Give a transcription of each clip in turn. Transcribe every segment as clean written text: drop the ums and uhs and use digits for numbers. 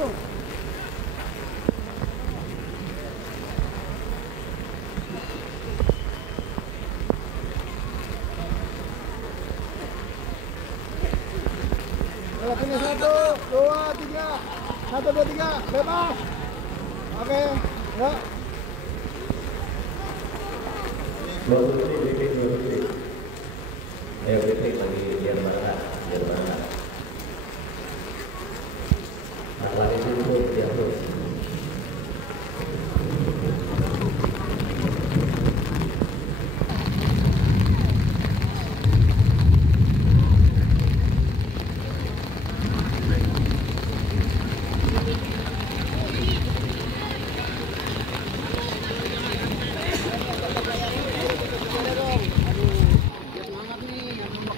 Ini 1, 2, 3. 1, 2, 3. Bebas. Oke. Ya. Ayo Fitri lagi biar mana? Nah, lagi dulu dia tuh.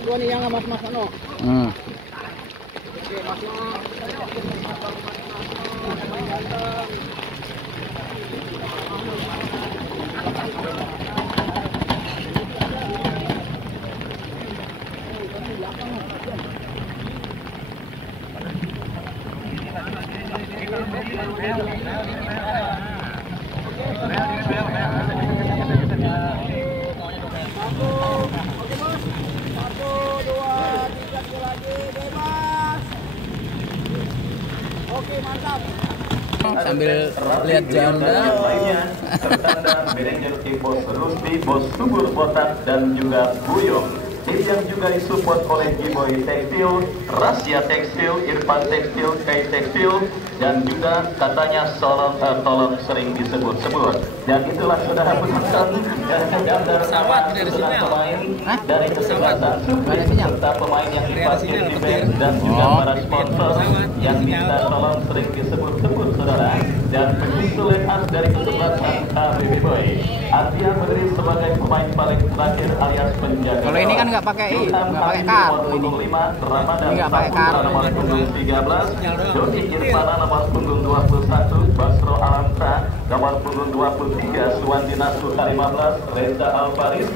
Dua nih yang mas ano. Oke, mas. Oke, mantap. Sambil lihat janda Serta manajer tim Bos Rusdi, Bos Subur Botak dan juga Buyong. Tim yang juga disupport oleh Jiboy Tekstil, Rasya Tekstil, Irfan Tekstil, Kai Tekstil, dan juga katanya tolong sering disebut-sebut. Dan itulah saudara penonton gambar sama pemain dari kesebelasan serta pemain yang diparkir di bench dan juga para sponsor yang bisa tolong sering disebut-sebut saudara. Dan penyusul khas dari kesebelasan KBB Boy, Ardia berdiri sebagai pemain paling terakhir alias penjaga. Kalau ini kan nggak pakai kartu ini. Nggak pakai kartu. Nomor punggung 13, Doni Irfana nomor punggung 21, Basro Alamsa nomor punggung 23, Suwandi Nasuha 15, Reza Alvaris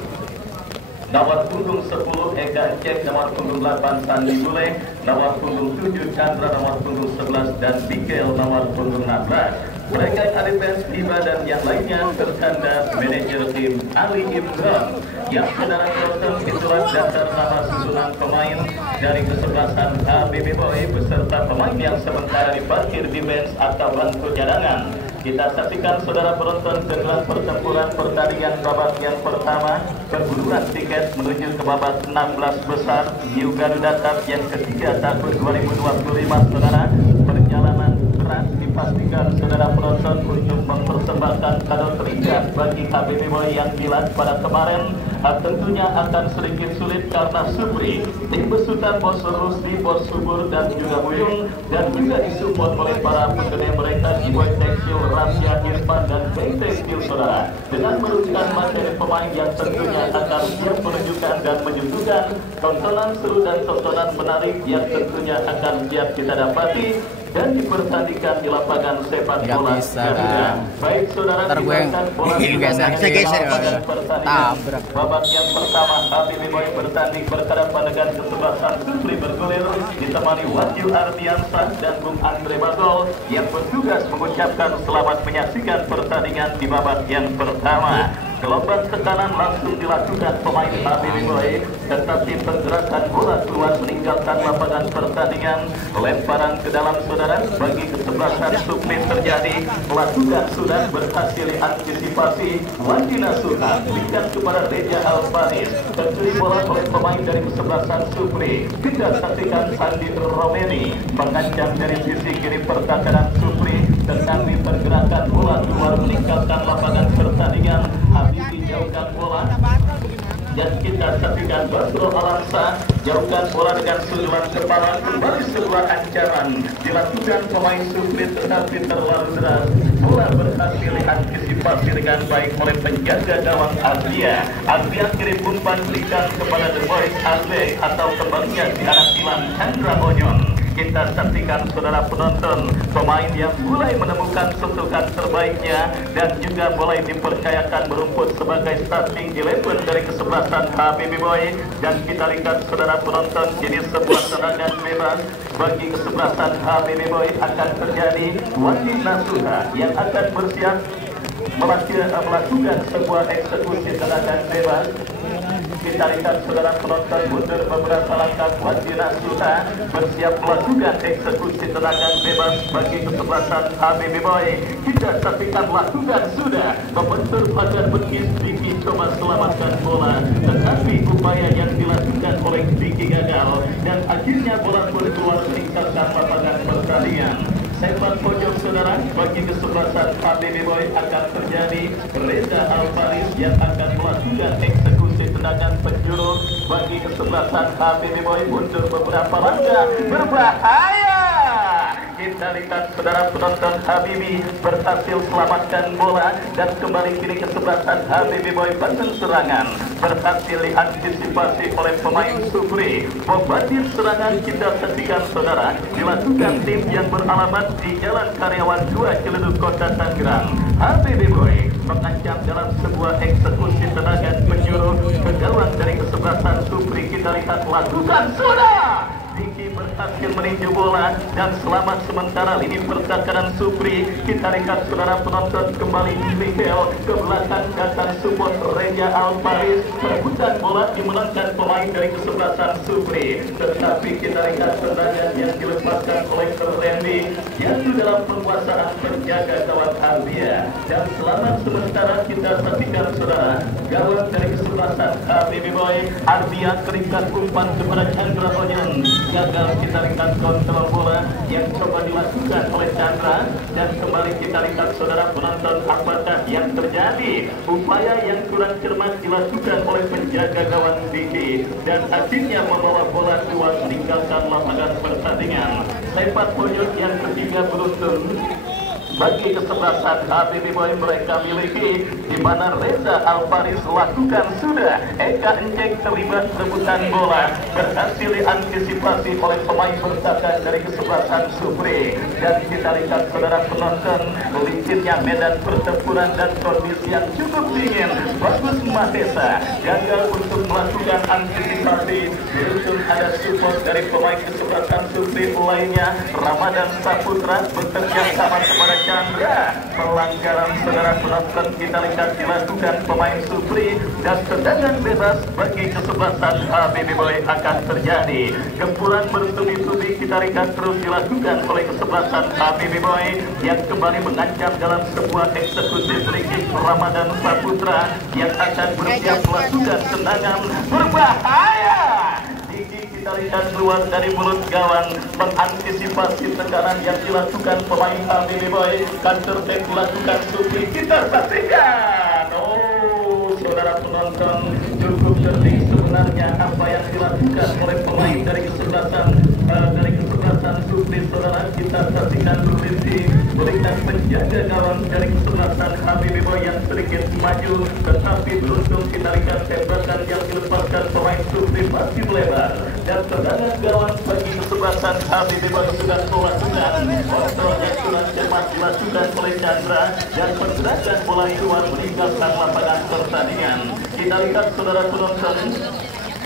nomor punggung 10, Eka Cek nomor punggung 8, Sandi Bule nomor punggung 7, Chandra nomor punggung 11, dan Bikel nomor punggung 16. Mereka yang ada fans Viva dan yang lainnya tertanda manajer tim Ali Imran yang saudara penonton itulah daftar nama susunan pemain dari kesebelasan KBB Boy beserta pemain yang sementara diparkir di bench atau bangku cadangan. Kita saksikan saudara penonton dengan pertempuran pertandingan babak yang pertama, perburuan tiket menuju ke babak 16 besar New Garuda Cup yang ketiga tahun 2025 saudara. Perjalanan berat dipastikan saudara penonton untuk mempersembahkan kado terindah bagi KBB Boy yang dilat pada kemarin. Tentunya akan sedikit sulit karena Supri, tim besutan Bos Rusdi, Bos Subur dan juga Buyung, dan juga disupport oleh para pegawai mereka Jiboy Tekstil, Rasya, Irfan dan Kai Tekstil saudara, dengan menurunkan materi pemain yang tentunya akan siap menunjukkan dan menyuguhkan tontonan seru dan tontonan menarik yang tentunya akan siap kita dapati dan dipertandingkan di lapangan sepak bola Garuda. Baik saudara, geser tabrak. Babak yang pertama KBB Boy bertanding berhadapan dengan kesebelasan Supri bergulir ditemani Wahyu Ardiansah dan Bung Andre Bagol yang bertugas mengucapkan selamat menyaksikan pertandingan di babak yang pertama. Gelombang tekanan langsung dilakukan pemain KBB Boy, tetapi pergerakan bola keluar meninggalkan lapangan pertandingan. Lemparan ke dalam saudara bagi kesebelasan Supri terjadi, melakukan sudah berhasil antisipasi. Wandi Nasuha berikan kepada Reza Alvaris, tercuri bola oleh pemain dari kesebelasan Supri. Kita saksikan Sandi Romeni mengancam dari sisi kiri pertahanan Supri, tetapi pergerakan bola keluar meninggalkan lapangan pertandingan. Habis dijauhkan bola dan kita saksikan Basro Alamsa jauhkan bola dengan sundulan kepala. Kembali sebuah ancaman dilakukan pemain Supri tetapi terlalu deras. Bola berhasil diantisipasi dengan baik oleh penjaga gawang Adria. Adria kirim umpan berikan kepada The Boys Azle atau kembangnya di anak Ilan Chandra Onyon. Kita saksikan saudara penonton, pemain yang mulai menemukan sentuhan terbaiknya dan juga mulai dipercayakan berumput sebagai starting 11 dari kesebelasan HBB Boy. Dan kita lihat saudara penonton, ini sebuah serangan bebas bagi kesebelasan HBB Boy akan terjadi. Wandi Nasuha yang akan bersiap melakukan sebuah eksekusi serangan bebas. Kita lihat saudara penonton mundur beberapa langkah. Wandi Nasuha bersiap melakukan eksekusi tendangan bebas bagi kesebelasan HBB Boy. Kita saksikan lakukan sudah membentur pagar bekis. Diki coba selamatkan bola, tetapi upaya yang dilakukan oleh Diki gagal dan akhirnya bola pun keluar meninggalkan lapangan pertandingan. Sepak pojok saudara bagi kesebelasan HBB Boy akan terjadi. Reza Alvaris yang akan melakukan eksekusi tendangan penjuru bagi kesebelasan HBB Boy. Mundur beberapa langkah, berbahaya. Kita lihat saudara penonton, Habibi berhasil selamatkan bola dan kembali kini kesebelasan HBB Boy Banten serangan berhasil diantisipasi oleh pemain Supri. Pembantir serangan kita saksikan saudara dilakukan tim yang beralamat di Jalan Karyawan 2 Ciledug Kota Tangerang. HBB Boy mengancam dalam sebuah eksekusi tendangan penjuru ke gawang dari kesebelasan Supri. Kita lihat lakukan sudah. Diki berhasil meninju bola dan selamat sementara lini pertahanan Supri. Kita lihat saudara penonton kembali Miguel ke belakang datang support Reza Alvaris. Perebutan bola dimenangkan pemain dari kesebelasan Supri. Tetapi kita lihat tendangan yang dilepaskan oleh Randy yaitu dalam penguasaan penjaga gawang Arbia. Dan selamat sementara kita saksikan saudara gawang dari kesebelasan HBB Boy. Arbia terikat umpan kepada Chandra Onyan. Gagal kita lihat kontrol bola yang coba dilakukan oleh Chandra dan kembali kita lihat saudara penonton apakah yang terjadi. Upaya yang kurang cermat dilakukan oleh penjaga gawang Diki dan akhirnya membawa bola keluar meninggalkan lapangan pertandingan. Sepak pojok yang ketiga beruntun bagi kesebelasan HBB Boy mereka miliki, di mana Reza Alvaris lakukan sudah. Eka Enceng terlibat rebutan bola, berhasil diantisipasi oleh pemain bertahan dari kesebelasan Supri. Dan kita lihat saudara penonton, licinnya medan pertempuran dan kondisi yang cukup dingin. Bagus Mahesa gagal untuk melakukan antisipasi. Beruntung ada support dari pemain kesebelasan Supri lainnya. Ramadan Saputra bekerja sama kepada Chandra. Pelanggaran saudara penonton kita lihat dilakukan pemain Supri dan tendangan bebas bagi kesebelasan HBB Boy akan terjadi. Gempuran bertubi-tubi kita lihat terus dilakukan oleh kesebelasan HBB Boy yang kembali mengancam dalam sebuah eksekusi free kick. Ramadan Saputra yang akan bersiap melakukan tendangan berbahaya. Kita lihat keluar dari mulut gawang mengantisipasi tekanan yang dilakukan pemain HBB Boy. Counter back dilakukan Supri. Kita saksikan. Oh, saudara penonton, cukup cerdik sebenarnya apa yang dilakukan oleh pemain dari kesebelasan Supri. Saudara kita saksikan berhenti berikan penjaga gawang dari kesebelasan HBB Boy yang sedikit maju, tetapi beruntung kita lihat tembakan yang dilepaskan pemain Supri masih melebar. Dan tendangan gawang bagi kesebelasan HBB Boy sudah melakukan kontrol yang sudah cepat dilakukan oleh Chandra dan pergerakan bola keluar meninggalkan lapangan pertandingan. Kita lihat saudara penonton,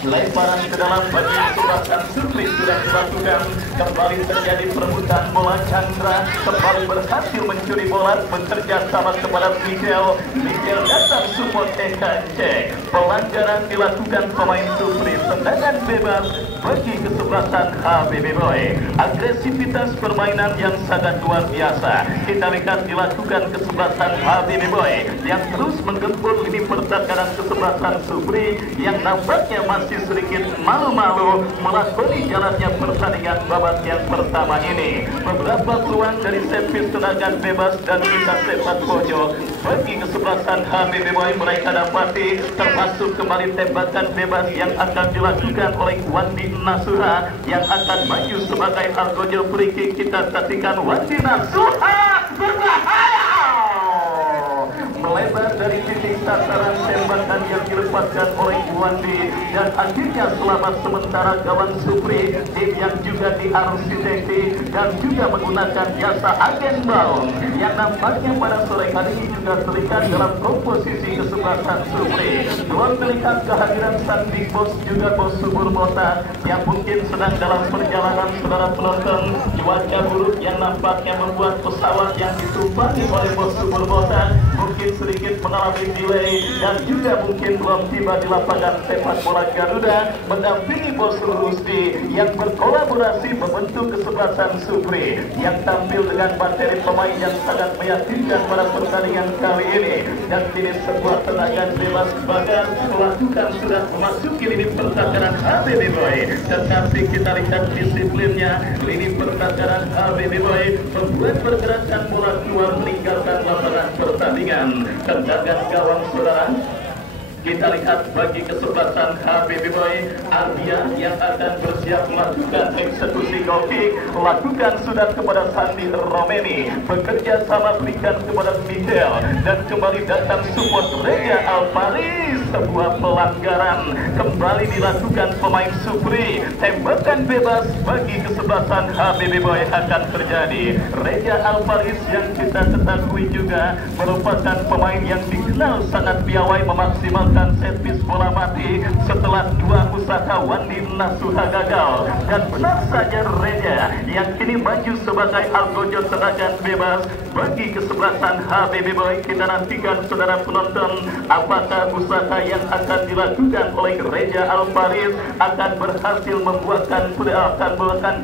lemparan ke dalam bagi kesebelasan Supri sudah dilakukan. Kembali terjadi perebutan bola. Chandra kembali berhasil mencuri bola, bekerja sama kepada Miguel. Miguel datang support Eka Enceng. Pelanggaran dilakukan pemain Supri. Tendangan bebas bagi kesebelasan HBB Boy. Agresivitas permainan yang sangat luar biasa kita lihat dilakukan kesebelasan HBB Boy yang terus menggempur lini pertahanan kesebelasan Supri yang nampaknya masih sedikit malu-malu melakoni jalannya pertandingan babak yang pertama ini. Beberapa peluang dari set piece tendangan bebas dan kita sepak pojok bagi kesebelasan HBB Boy mereka dapati, termasuk kembali tembakan bebas yang akan dilakukan oleh Wandi Nasuha yang akan maju sebagai Argojo free kick. Kita saksikan Wandi Nasuha berbahaya melebar dari titik sasaran tembakan yang dilepaskan oleh Wandi, dan akhirnya selamat sementara kawan Supri, tim yang juga diarsitekti dan juga menggunakan jasa agen Baun yang nampaknya pada sore hari ini juga terlihat dalam komposisi kesebelasan Supri. Dua melihat kehadiran sang big boss juga bos Subur Mota yang mungkin sedang dalam perjalanan saudara penonton. Cuaca buruk yang nampaknya membuat pesawat yang ditumpangi oleh bos Subur Mota mungkin sedikit mengalami delay, dan juga mungkin belum tiba di lapangan sepak bola Garuda mendampingi bos Rusdi yang berkolaborasi membentuk kesebelasan Supri yang tampil dengan materi pemain yang sangat meyakinkan pada pertandingan kali ini. Dan kini sebuah tendangan bebas bagas melakukan sudah memasuki lini pertahanan HBB Boy, tetapi kita lihat disiplinnya lini pertahanan HBB Boy membuat pergerakan bola keluar meninggalkan lapangan pertandingan. Tendangan gawang saudara, kita lihat bagi kesebelasan HBB Boy, Ardia yang akan bersiap melakukan eksekusi goal kick, lakukan sudah kepada Sandi Romeni, bekerja sama berikan kepada Michel, dan kembali datang support Reja Alvaris. Sebuah pelanggaran kembali dilakukan pemain Supri, tembakan bebas bagi kesebelasan HBB Boy akan terjadi. Reja Alvaris yang kita ketahui juga merupakan pemain yang dikenal sangat piawai memaksimalkan servis bola mati setelah dua usaha Wandi Nasuha gagal. Dan benar saja Reja yang kini maju sebagai algojo tendangan bebas bagi kesebelasan HBB Boy. Kita nantikan saudara penonton, apakah usaha yang akan dilakukan oleh Reja Alvaris akan berhasil membuahkan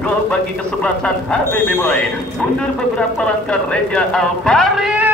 gol bagi kesebelasan HBB Boy. Mundur beberapa langkah Reja Alvaris.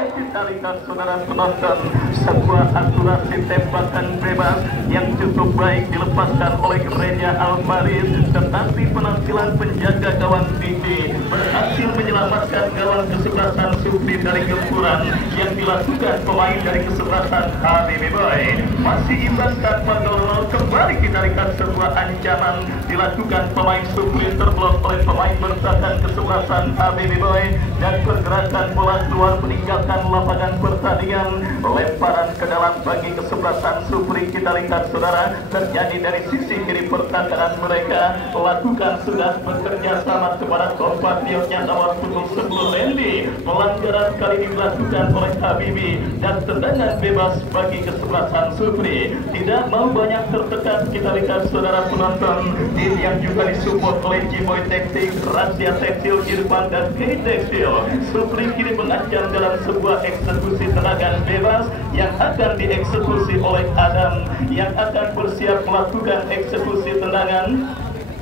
Kita lihat saudara penonton, sebuah akurasi tembakan bebas yang cukup baik dilepaskan oleh Reja Alvaris, tetapi penampilan penjaga gawang Didi berhasil menyelamatkan gawang kesebelasan Supri dari gempuran yang dilakukan pemain dari kesebelasan HBB Boy. Masih imbang tanpa gol, kembali kita lihat sebuah ancaman dilakukan pemain Supri terblok oleh pemain bertahan kesebelasan HBB Boy, dan pergerakan bola keluar meninggalkan lapangan pertandingan. Lemparan ke dalam bagi kesebelasan Supri, kita lihat saudara, terjadi dari sisi kiri pertahanan mereka, lakukan sudah bekerja sama kepada kompatriotnya nomor punggung 10 Randy. Pelanggaran kali ini dilakukan oleh Habibi dan tendangan bebas bagi kesebelasan Supri. Tidak mau banyak tertekan, kita lihat saudara penonton, tim yang juga disupport oleh Jimoy Tekstil, Rahasia Tekstil, Irfan dan Kini Tekstil. Supri kini mengancam dalam sebuah eksekusi tendangan bebas yang akan dieksekusi oleh Adam yang akan bersiap melakukan eksekusi tendangan.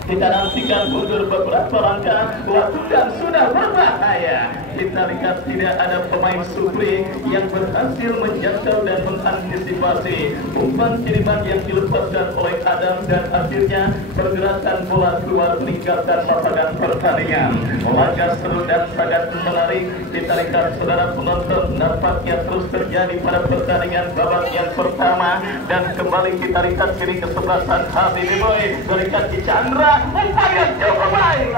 Kita nantikan mundur beberapa langkah, lakukan sudah berbahaya. Kita lihat tidak ada pemain Supri yang berhasil menjangkau dan mengantisipasi umpan kiriman yang dilepaskan oleh Adam, dan akhirnya pergerakan bola keluar meninggalkan lapangan pertandingan. Laga seru dan sangat menarik. Kita lihat saudara penonton, nampaknya terus terjadi pada pertandingan babak yang pertama, dan kembali kita lihat kiri kesebelasan HBB Boy dari kaki Chandra. Upaya cukup baik.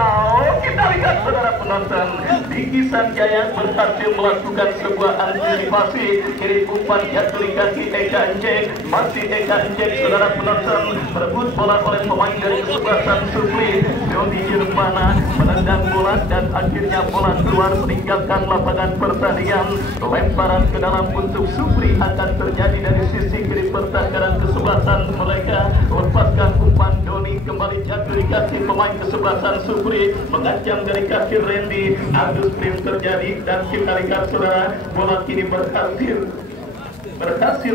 Kita lihat saudara penonton, Diki Sanjaya berhasil melakukan sebuah antisipasi kiri umpan jatuh di kaki Eka Enjek. Masih Eka Enjek saudara penonton, merebut bola oleh pemain dari kesebelasan Supri. Doni Irfana menendang bola dan akhirnya bola keluar meninggalkan lapangan pertandingan. Lemparan ke dalam untuk Supri akan terjadi dari sisi kiri pertahanan kesebelasan mereka. Lepaskan umpan Doni, kembali jatuh di kaki pemain kesebelasan Supri, mengancam dari kaki Randy. Adu sprint terjadi dan kita lihat saudara, bola kini berhasil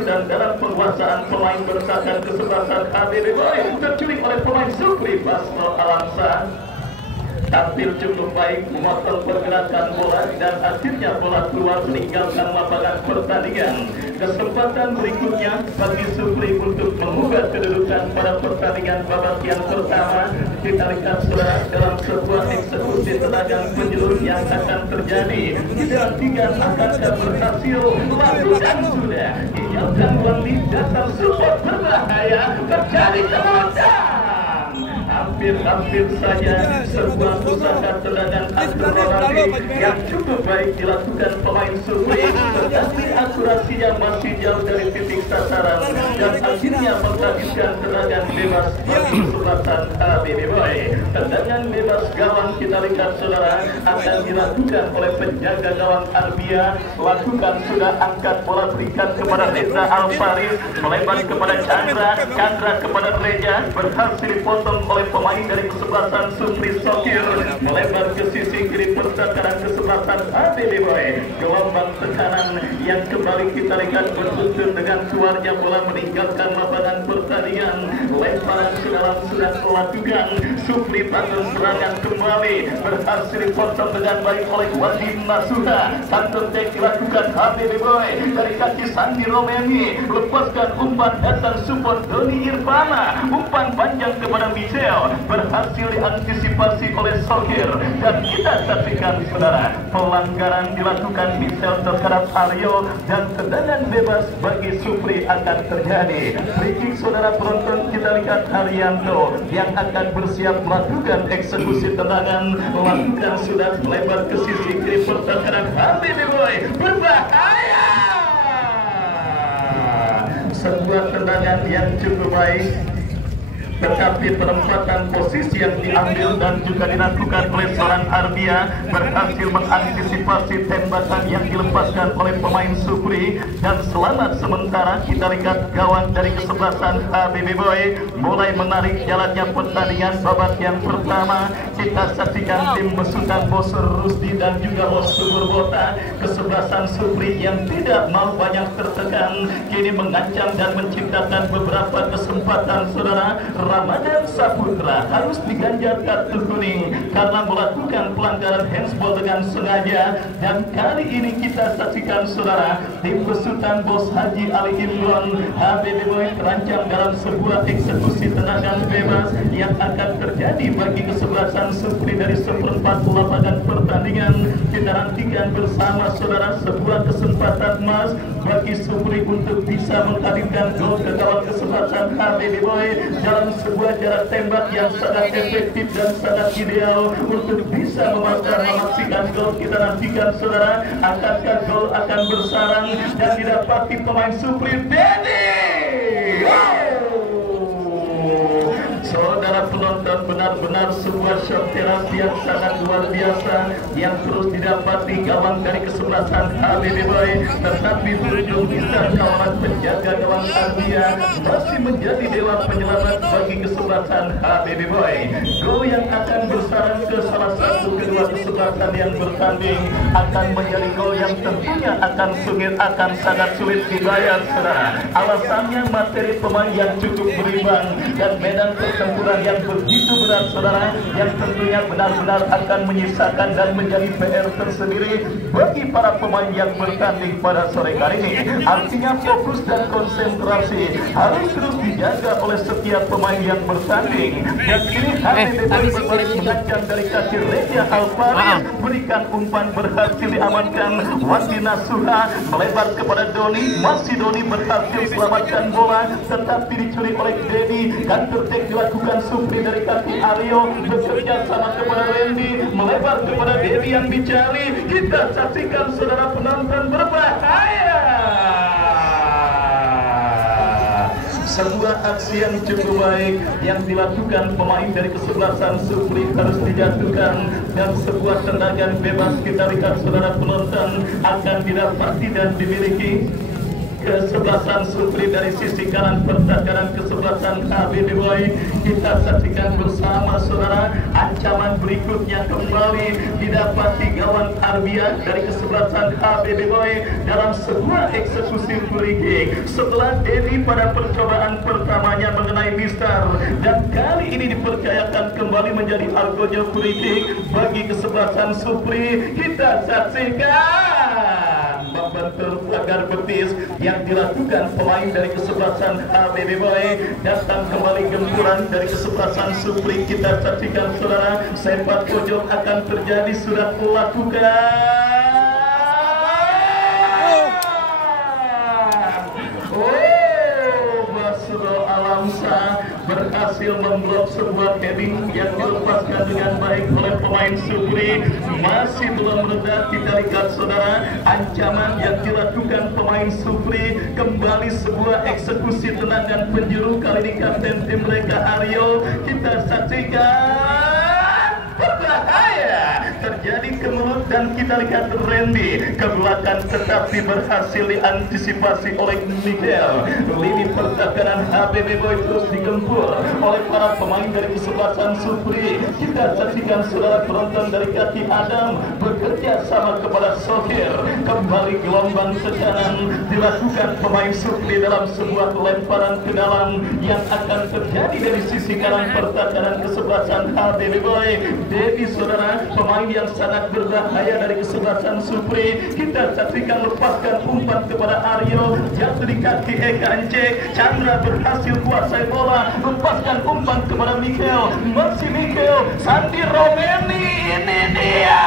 dan dalam penguasaan pemain bertahan kesebelasan HBB Boy, terculik oleh pemain Supri. Basro Alamsa tampil cukup baik memotong pergerakan bola dan akhirnya bola keluar meninggalkan lapangan pertandingan. Kesempatan berikutnya bagi Supri untuk mengubah kedudukan pada pertandingan babak yang pertama. Kita lihat saudara, dalam sebuah eksekusi tendangan penjuru yang akan terjadi, kita nantikan akankah berhasil. Lakukan sudah dinyalakan Wandi, datang support berbahaya, terjadi kemudian hampir saja sebuah usaha tendangan akrobatik yang cukup baik dilakukan pemain Supri, tetapi akurasinya masih jauh dari titik sasaran dan akhirnya menghasilkan tendangan bebas bagi kesempatan HBB Boy. Tendangan bebas gawang kita lihat saudara akan dilakukan oleh penjaga gawang Arbia. Lakukan sudah angkat bola berikan kepada Reza Alfaris, melebar kepada Chandra kepada Reja, berhasil dipotong oleh pemain dari kesebelasan Supri Sokir, melebar ke sisi kiri pertakaran kesebelasan HBB Boy. Gelombang tekanan yang kembali kita lihat beruntun dengan keluarnya bola meninggalkan lapangan pertandingan. Lemparan sudah dilakukan. Supri bangun serangan kembali, berhasil dipotong dengan baik oleh Wadim Nasuha. Counter attack dilakukan HBB Boy dari kaki Sandi Romemi, lepaskan umpan datang support Doni Irfana, umpan panjang kepada Michel, berhasil diantisipasi oleh Sokir dan kita saksikan saudara pelanggaran dilakukan Michel terhadap Aryo dan tendangan bebas bagi Supri akan terjadi. Free kick saudara penonton, kita lihat Haryanto yang akan bersiap melakukan eksekusi tendangan, melakukan sudah melebar ke sisi kiri pertahanan HBB Boy, berbahaya. Sebuah tendangan yang cukup baik, tetapi penempatan posisi yang diambil dan juga dilakukan oleh seorang Arbia berhasil mengantisipasi tembakan yang dilepaskan oleh pemain Supri dan selamat sementara. Kita lihat gawang dari kesebelasan HBB Boy mulai menarik jalannya pertandingan babak yang pertama. Kita saksikan tim besutan Bos Rusdi dan juga Bos Subur Bota. Kesebelasan Supri yang tidak mau banyak tertekan kini mengancam dan menciptakan beberapa kesempatan saudara. Ramadan Saputra harus diganjar kartu kuning karena melakukan pelanggaran handsball dengan sengaja, dan kali ini kita saksikan saudara tim besutan Bos Haji Ali Imron HBB Boy terancam dalam sebuah eksekusi tendangan bebas yang akan terjadi bagi kesebelasan Supri dari seperempat lapangan pertandingan. Kita nantikan bersama saudara sebuah kesempatan emas bagi Supri untuk bisa menghadirkan gol ke gawang kesebelasan HBB Boy dalam sebuah jarak tembak yang sangat efektif dan sangat ideal untuk bisa memastikan gol. Kita nantikan saudara, akankah gol akan bersarang dan didapati pemain Supri Dedi. Saudara penonton, benar-benar sebuah shot terapi yang sangat luar biasa yang terus didapati gawang dari kesebelasan HBB Boy, tetapi berujung bisa kawan penjaga gawang Arbia masih menjadi dewa penyelamat bagi kesebelasan HBB Boy. Gol yang akan bersarang ke salah satu kedua kesebelasan yang bertanding akan menjadi gol yang tentunya akan sangat sulit dibayar saudara. Alasannya materi pemain yang cukup berimbang dan medan pertempuran yang begitu berat saudara, yang tentunya benar-benar akan menyisakan dan menjadi PR tersendiri bagi para pemain yang bertanding pada sore hari ini. Artinya fokus dan konsentrasi harus terus dijaga oleh setiap pemain yang bertanding. Dan kini HBB Boy berbalik mengancam dari kaki Reja Alfaris, berikan umpan berhasil diamankan. Wandi Nasuha melebar kepada Doni, masih Doni berhasil selamatkan bola tetapi dicuri oleh Dedi. Counter attack dilakukan Supri dari kaki Aryo, bekerja sama kepada Randy, melebar kepada Dewi yang dicari. Kita saksikan saudara penonton, berbahaya. Sebuah aksi yang cukup baik yang dilakukan pemain dari kesebelasan Supri harus dijatuhkan, dan sebuah tendangan bebas kita lihat saudara penonton akan didapati dan dimiliki kesebelasan Supri dari sisi kanan pertahanan kesebelasan HBB Boy. Kita saksikan bersama saudara, ancaman berikutnya kembali didapati gawang Arbia dari kesebelasan HBB Boy dalam sebuah eksekusi free kick setelah Dedi pada percobaan pertamanya mengenai Mister, dan kali ini dipercayakan kembali menjadi argonya free kick bagi kesebelasan Supri. Kita saksikan membentur pagar betis yang dilakukan pemain dari kesebelasan HBB Boy. Datang kembali gempuran dari kesebelasan Supri. Kita saksikan saudara, sepak pojok akan terjadi, sudah dilakukan. Oh, Basro Alam Alamsa berhasil memblok sebuah heading yang dilepaskan dengan baik oleh pemain Supri. Masih belum reda, kita lihat saudara, ancaman yang dilakukan pemain Supri, kembali sebuah eksekusi tendangan penjuru, kali ini kapten tim mereka Aryo. Kita saksikan berbahaya terjadi ke mulut dan kita lihat Randy ke belakang, tetapi berhasil diantisipasi oleh Miguel. Lini pertahanan HBB Boy terus digempur oleh para pemain dari kesebelasan Supri. Kita saksikan saudara penonton dari kaki Adam bekerja sama kepada Sokir. Kembali gelombang tekanan dilakukan pemain Supri dalam sebuah lemparan ke dalam yang akan terjadi dari sisi kanan pertahanan kesebelasan HBB Boy. Dedi saudara, pemain yang sangat berbahaya dari kesebelasan Supri. Kita saksikan lepaskan umpan kepada Aryo, jatuh di kaki Eka Ence. Chandra berhasil kuasai bola, lepaskan umpan kepada Mikel. Masih Mikel, Sandi Romeni, ini dia.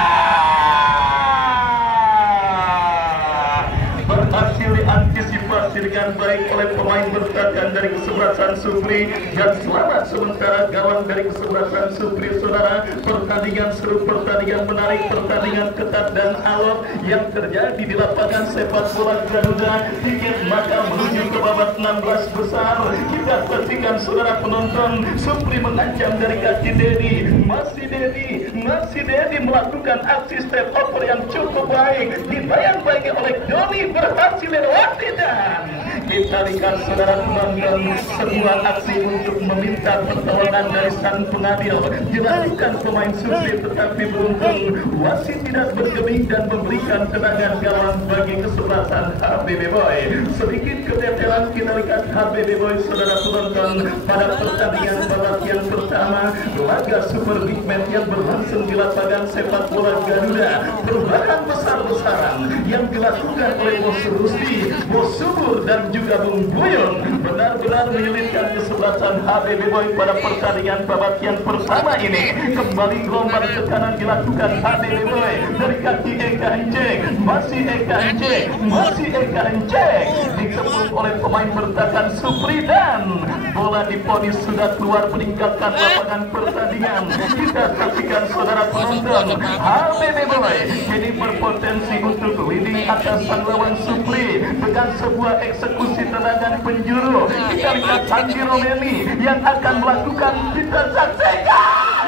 Berhasil diantisipasi dengan baik oleh pemain bertahan dari kesebelasan Supri, dan selamat sementara gawang dari kesebelasan Supri saudara. Pertandingan seru, pertandingan menarik, pertandingan ketat dan alot yang terjadi di lapangan sepak bola Garuda. Tiket maka menuju ke babak 16 besar. Kita saksikan saudara penonton, Supri mengancam dari kaki Dedi. Masih Dedi melakukan aksi step over yang cukup baik, dibayang-bayangi oleh Doni, berhasil lewati, dan kita lihat saudara penonton, sebuah aksi untuk meminta pertolongan dari sang pengadil dilakukan pemain Supri, tetapi beruntung wasit tidak bergeming dan memberikan tendangan gawang bagi kesebelasan HBB Boy. Sedikit keteteran kita lihat HBB Boy saudara penonton pada pertandingan babak yang pertama laga Super Big Man yang berlangsung di lapangan sepak bola Garuda. Perubahan besar-besaran yang dilakukan oleh Bos Rusdi, Bos Subur dan juga Bung Buyun benar-benar menyulitkan kesebelasan HBB Boy pada pertandingan babak yang pertama ini. Kembali gelombang tekanan dilakukan HBB Boy dari kaki Eka Encek. Masih Eka Encek ditepuk oleh pemain bertahan Supri, dan bola diponis sudah keluar meninggalkan lapangan pertandingan. Kita saksikan saudara penonton, HBB Boy ini berpotensi untuk leading atas sang lawan Supri dengan sebuah eksekusi tendangan penjuru. Kita lihat Sandi Romeni yang akan melakukan, kita saksikan.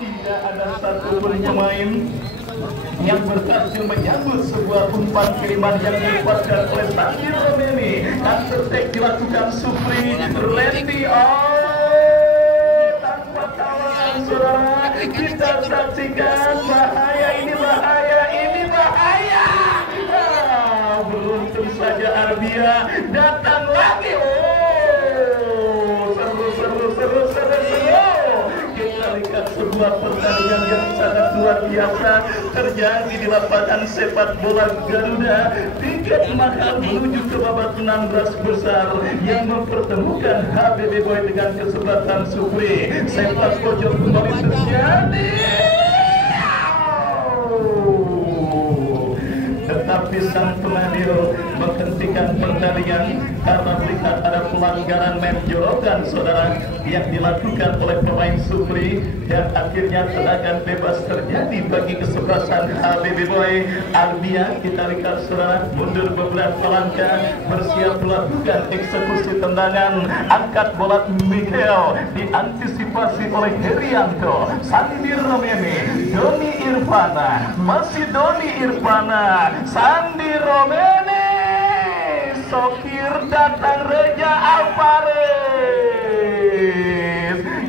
Tidak ada satupun pemain yang berhasil menyambut sebuah umpan kiriman yang dilepaskan oleh Sandi Romeni. Counter-attack dilakukan Supri. Randy tanpa kawan saudara. Kita saksikan, bahaya ini, bahaya. Beruntung saja Arbia datang lagi. Seru. Kita lihat sebuah pertandingan yang sangat luar biasa terjadi di lapangan sepak bola Garuda. Tiket mahal menuju ke babak 16 besar yang mempertemukan HBB Boy dengan kesebelasan Supri. Sepak pojok kembali terjadi. Tetapi sang pengadil menghentikan pertandingan karena melihat ada pelanggaran main jorokan saudara yang dilakukan oleh pemain Supri, dan akhirnya tendangan bebas terjadi bagi kesebelasan HBB Boy. Arbia kita lihat saudara mundur beberapa langkah, bersiap melakukan eksekusi tendangan. Angkat bola Mikel diantisipasi oleh Herianto. Sandi Romeni, Doni Irfana, masih Doni Irfana, Sandi Romeni, Sokir datang, Reja Alvarez.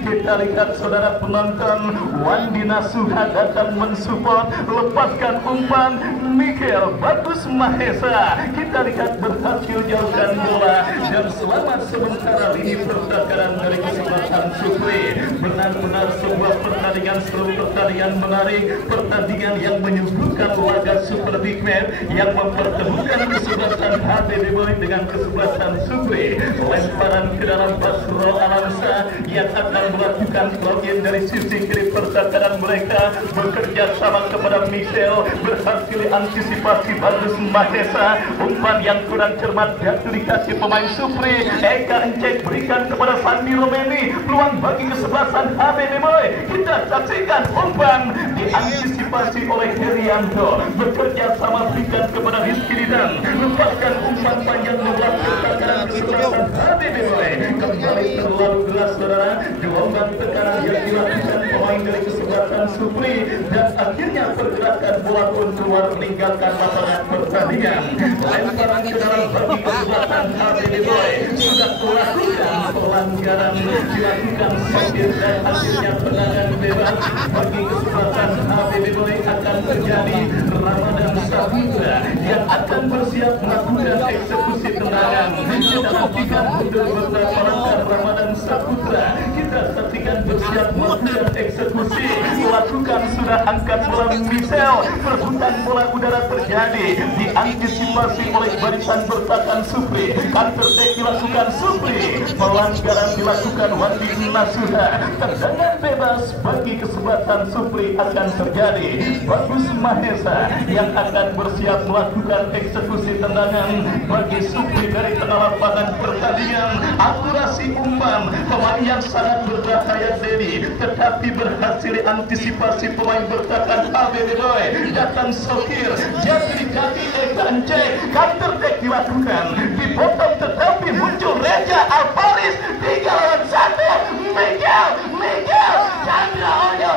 Kita lihat saudara penonton, Wandi Nasuha datang mensupport, lepaskan umpan Mikel Bagus Mahesa. Kita lihat berhasil jauhkan bola, dan selamat sementara lini pertahanan dari kesebelasan Supri. Benar-benar sebuah pertandingan seru. pertandingan menarik, pertandingan yang menyuguhkan laga super big match yang mempertemukan kesebelasan HBD Boy dengan kesebelasan Supri. Lemparan ke dalam Basro Alamsa yang akan melakukan login dari sisi kiri pertahanan mereka, bekerja sama kepada Michelle, berhasil antisipasi bagus Mahesa. Umpan yang kurang cermat jatuh dikasih pemain Supri. Eka Encek berikan kepada Sandi Romeni, peluang bagi kesebelasan HBD Boy. Kita saksikan umpan diantisipasi oleh Herianto, bekerja sama berikan kepada Rizky Didang, lepaskan umpan panjang membuat pertahanan kesebelasan HBD Boy. Kembali terlalu gelas saudara, gelombang tekanan yang dilakukan pemain dari kesebelasan Supri, dan akhirnya pergerakan bola pun keluar meninggalkan lapangan pertandingan. Lemparan ke dalam bagi kesebelasan HBD Boy sudah melakukan pelanggaran, dilakukan sopir dan akhirnya tendangan bebas bagi kesebelasan HBD Boy akan terjadi. Ramadan Saputra yang akan bersiap melakukan eksekusi tendangan. Kita nantikan untuk beberapa langkah Ramadan Saputra. Kita saksikan bersiap melakukan eksekusi. Lakukan sudah angkat bola Michel. Perebutan bola udara terjadi. Diantisipasi oleh barisan bertahan Supri. Counter attack dilakukan Supri. Pelanggaran dilakukan Wandi Nasuha. Tendangan bebas bagi kesebelasan Supri akan terjadi. Bagus Mahesa yang akan bersiap melakukan eksekusi tendangan bagi Supri dari tengah lapangan pertandingan. Akurasi umpan pemain yang sangat berbahaya Dedi, tetapi berhasil antisipasi pemain bertahan HBD Boy. Datang Sokir jatuh di kaki Eka Encek, counter attack dilakukan, dipotong tetapi muncul Reja Alvaris 3 lawan 1. Miguel Chandra Onyo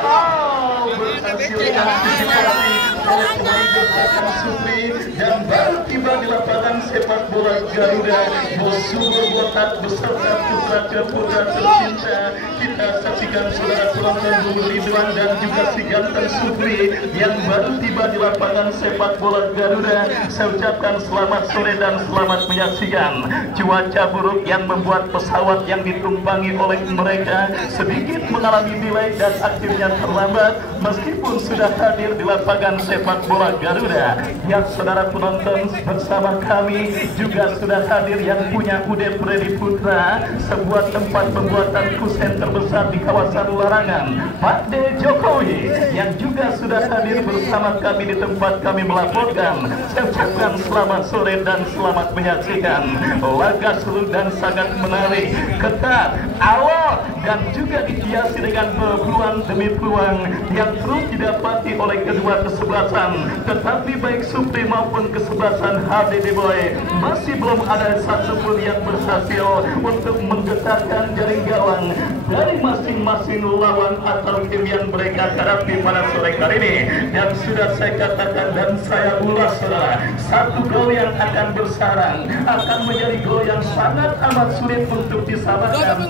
berhasil antisipasi oleh pemain bertahan Supri dan baru tiba di lapangan sepak bola Garuda. Bosumur botak beserta putra tercinta. Kita saksikan saudara penonton Bung Ridwan dan juga si ganteng Supri yang baru tiba di lapangan sepak bola Garuda. Saya ucapkan selamat sore dan selamat menyaksikan. Cuaca buruk yang membuat pesawat yang ditumpangi oleh mereka sedikit mengalami delay dan akhirnya terlambat meskipun sudah hadir di lapangan sepak bola Garuda. Yang saudara penonton bersama kami juga sudah hadir yang punya UD Freddy Putra, sebuah tempat pembuatan kusen terbesar di kawasan Larangan. Pak D. Jokowi yang juga sudah hadir bersama kami di tempat kami melaporkan. Saya ucapkan selamat sore dan selamat menyaksikan. Laga seru dan sangat menarik, ketat, awal dan juga dihiasi dengan peluang demi peluang yang terus didapati oleh kedua kesebelasan. Tetapi baik Supri maupun kesebelasan HBD Boy masih belum ada satupun yang berhasil untuk menggetarkan jaring gawang dari masing-masing lawan atau tim yang mereka hadapi pada sore kali ini. Dan sudah saya katakan dan saya ulas saudara, satu gol yang akan bersarang akan menjadi gol yang sangat amat sulit untuk disamakan.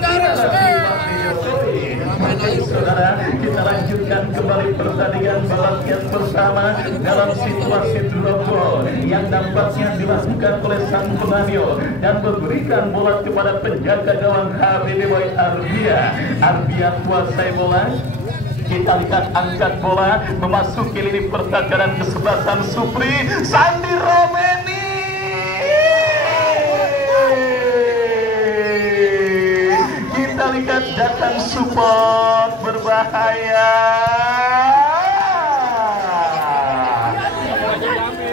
Saudara, kita lanjutkan kembali pertandingan balap bersama dalam situasi drop ball yang nampaknya dilakukan oleh sang pengambil dan memberikan bola kepada penjaga gawang HBD Boy Arbia kuasai bola. Kita lihat angkat bola memasuki lini pertahanan kesebelasan Supri. Sandi Romeni kita lihat datang support berbahaya.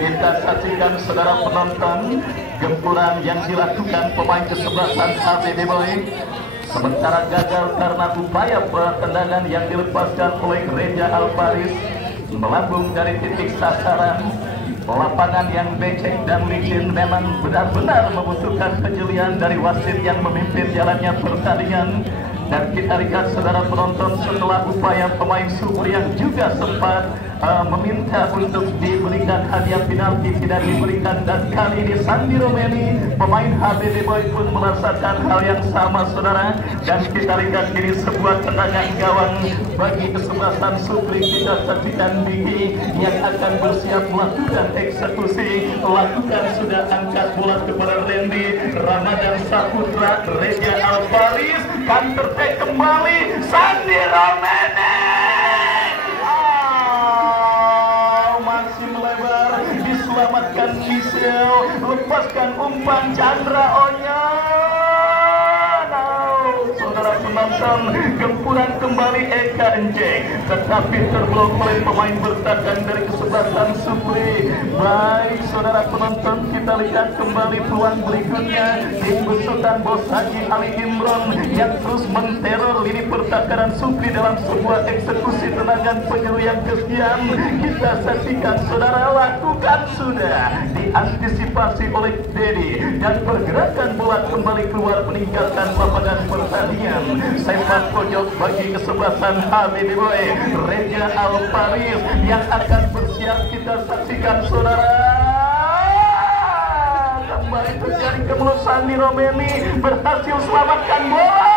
Kita saksikan saudara penonton gempuran yang dilakukan pemain kesebelasan HBD Boy. Sementara gagal karena upaya tendangan yang dilepaskan oleh Reja Alvaris melambung dari titik sasaran. Lapangan yang becek dan licin memang benar-benar membutuhkan kejelian dari wasit yang memimpin jalannya pertandingan. Dan kita lihat saudara penonton, setelah upaya pemain Supri yang juga sempat meminta untuk diberikan hadiah penalti tidak diberikan, dan kali ini Sandi Romeni pemain HBD Boy pun merasakan hal yang sama saudara. Dan kita lihat ini sebuah tendangan gawang bagi kesebelasan Supri. Kita saksikan Diki yang akan bersiap melakukan eksekusi, lakukan sudah angkat bola kepada Randy Ramadan Saputra. Reja Alvaris counter attack kembali Sandi Romeni. lepaskan umpan Chandra Onya. Saudara penonton, gempuran kembali Eka Enceng, tetapi terblok oleh pemain bertahan dari kesebelasan Supri. Baik saudara penonton, kita lihat kembali peluang berikutnya. Tim besutan Bos Haji Ali Imron yang terus menteror lini pertahanan Supri dalam sebuah eksekusi tendangan penyeru yang kesekian. Kita saksikan saudara, lakukan sudah diantisipasi oleh Dedi dan pergerakan bola kembali keluar meninggalkan lapangan pertandingan. Sepak pojok bagi kesebelasan Habibie Boy Reja Alparis yang akan bersiap. Kita saksikan saudara, kembali terjadi kemulut Sandi Romeni berhasil selamatkan bola.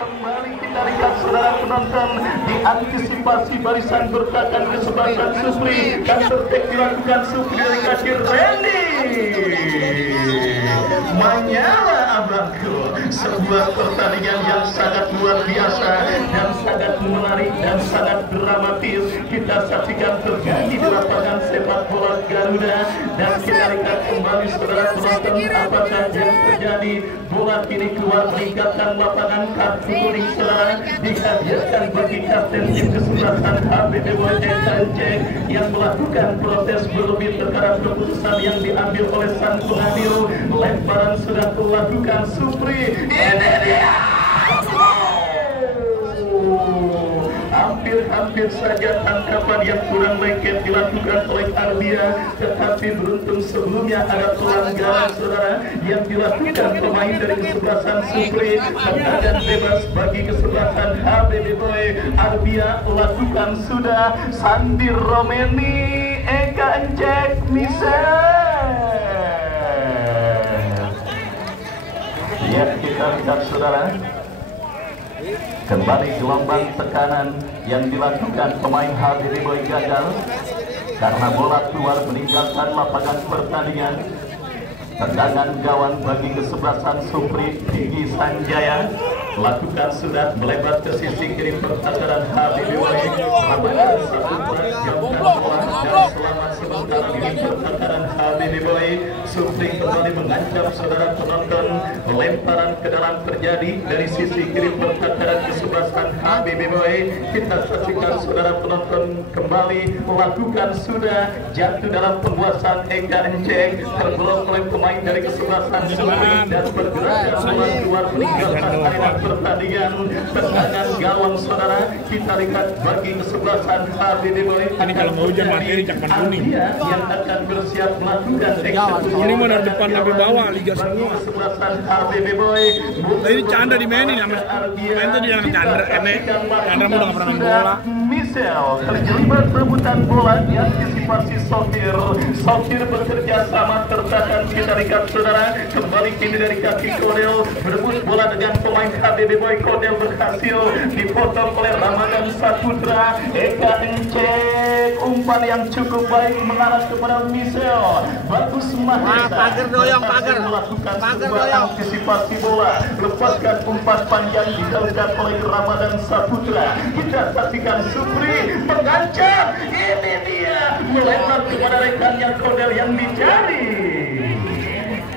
Kembali kita lihat saudara penonton, diantisipasi barisan bertahan kesebelasan Supri dan tertek dilakukan Supri dari kaki Randy Manyala abangku. Sebuah pertandingan yang sangat luar biasa dan sangat menarik dan sangat dramatis kita saksikan terjadi di lapangan sepak bola Garuda. Dan kita lihat kembali saudara penonton, apakah yang terjadi. Bola kini keluar meninggalkan lapangan. Kartu kuning saudara dihadiahkan bagi kapten tim kesebelasan Habibie Boy Eka Enceng yang melakukan protes berlebih terhadap keputusan yang diambil oleh sang pengadil. Lemparan sudah dilakukan Supri. Ini dia. Hampir saja tangkapan yang kurang lengket dilakukan oleh Arbia, tetapi beruntung sebelumnya ada pelanggaran saudara yang dilakukan pemain dari kesebelasan Supri. Tendangan bebas bagi kesebelasan Habibie Boy. Arbia lakukan sudah. Sandi Romeni, Eka Enceng, ya, kita lihat saudara, kembali gelombang tekanan yang dilakukan pemain Habibie Boy gagal karena bola keluar meninggalkan lapangan pertandingan. Tendangan gawang bagi kesebelasan Supri. Tinggi Sanjaya lakukan sudah melebar ke sisi kiri pertahanan Habibie Boy. Lapangan Saputra jauhkan bola dan selamat sementara di pertahanan Habibie Boy. Supri kembali mengancam saudara penonton. Lemparan ke dalam terjadi dari sisi kiri pertahanan kesebelasan Habibie Boy. Kita saksikan saudara penonton, kembali melakukan sudah jatuh dalam penguasaan Eka Enceng, terblok oleh pemain dari kesebelasan Supri dan bergerak keluar meninggalkan area pertandingan. Tendangan gawang saudara kita lihat bagi kesebelasan Habibie Boy. Ini kalau mau hujan materi cakman kuning. Yang akan bersiap melakukan eksekusi. Ini mana depan lebih bawah liga semua. Kesebelasan Habibie Boy. Ini Chandra di main ini main tuh dia yang Chandra ini. Chandra mau nggak pernah main bola. Michel terjelibat rebutan bola diantisipasi Sokir bekerja sama tertahan. Kita lihat saudara, kembali kini dari kaki Kodel berebut bola dengan pemain Habibie Boy. Kodel berhasil dipotong oleh Ramadan Saputra. Eka Enceng, umpan yang cukup baik mengarah kepada Michel. Bagus Mahesa. Pagar doyong, pagar. Melakukan Pagar sebuah doyong. antisipasi bola, lepaskan umpan panjang dilakukan oleh Ramadan Saputra. Kita saksikan Supri mengancam. Ini dia melempar kepada rekannya Kodel yang dicari.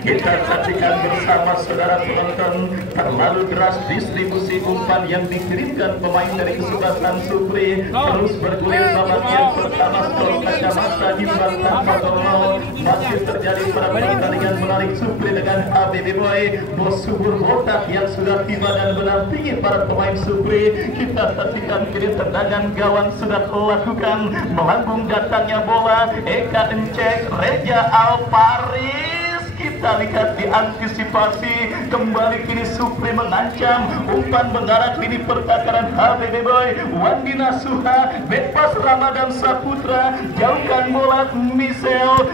Kita saksikan bersama saudara penonton, terlalu deras distribusi umpan yang dikirimkan pemain dari kesebelasan Supri. Terus bergulir babak yang pertama, skor kacamata di belakang 0-0. Masih terjadi pada pertandingan menarik Supri dengan Habibie Boy. Bos subur botak yang sudah tiba dan menampingi para pemain Supri. Kita saksikan kini tendangan gawang sudah dilakukan. Melambung datangnya bola. Eka Enceng, Reja Alparis. Kita lihat diantisipasi kembali kini Supri mengancam. Umpan mengarah lini pertahanan Habibie Boy. Wandina Suha bebas Ramadan Saputra. Jauhkan bola Michel.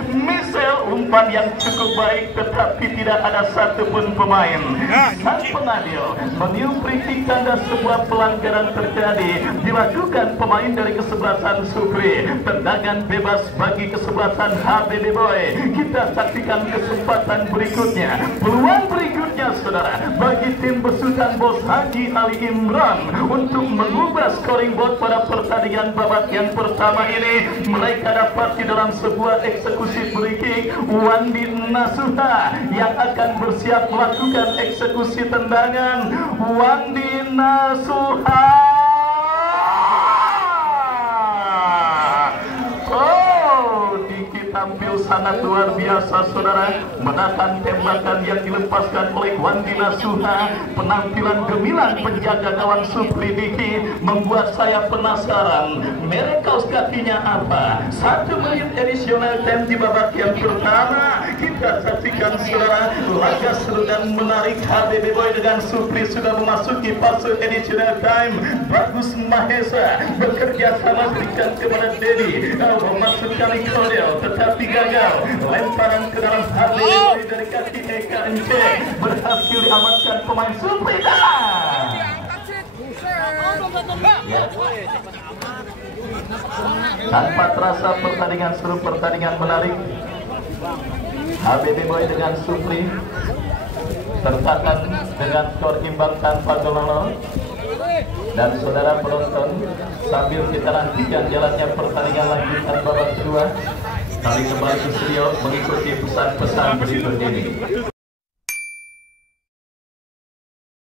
Umpan yang cukup baik tetapi tidak ada satupun pemain. Sang pengadil meniup kritik tanda sebuah pelanggaran terjadi dilakukan pemain dari kesebelasan Supri. Tendangan bebas bagi kesebelasan Habibie Boy. Kita saksikan kesempatan berikutnya, peluang berikutnya waktunya saudara bagi tim besutan Bos Haji Ali Imran untuk mengubah scoring board pada pertandingan babak yang pertama ini. Mereka dapat di dalam sebuah eksekusi free kick Wandi Nasuha yang akan bersiap melakukan eksekusi tendangan. Wandi Nasuha. Tampil sangat luar biasa saudara, menahan tembakan yang dilepaskan oleh Wandi Nasuha. Penampilan gemilang penjaga gawang Supri Diki membuat saya penasaran merek kaos kakinya apa. 1 menit additional time di babak yang pertama. Kita saksikan saudara, laga seru dan menarik. HBB Boy dengan Supri sudah memasuki fase additional time. Bagus Mahesa bekerja sama berikan kepada Dedi memasukkan Kodel tetapi gagal. Lemparan ke dalam HBB dari kaki Eka Ence berhasil diamankan pemain Supri. Tanpa terasa pertandingan seru, pertandingan menarik. HBB Boy dengan Supri tertahan dengan skor imbang tanpa gol. Dan saudara penonton, sambil kita nantikan jalannya pertandingan lanjutan babak kedua, kami kembali ke studio mengikuti pesan-pesan berikut ini.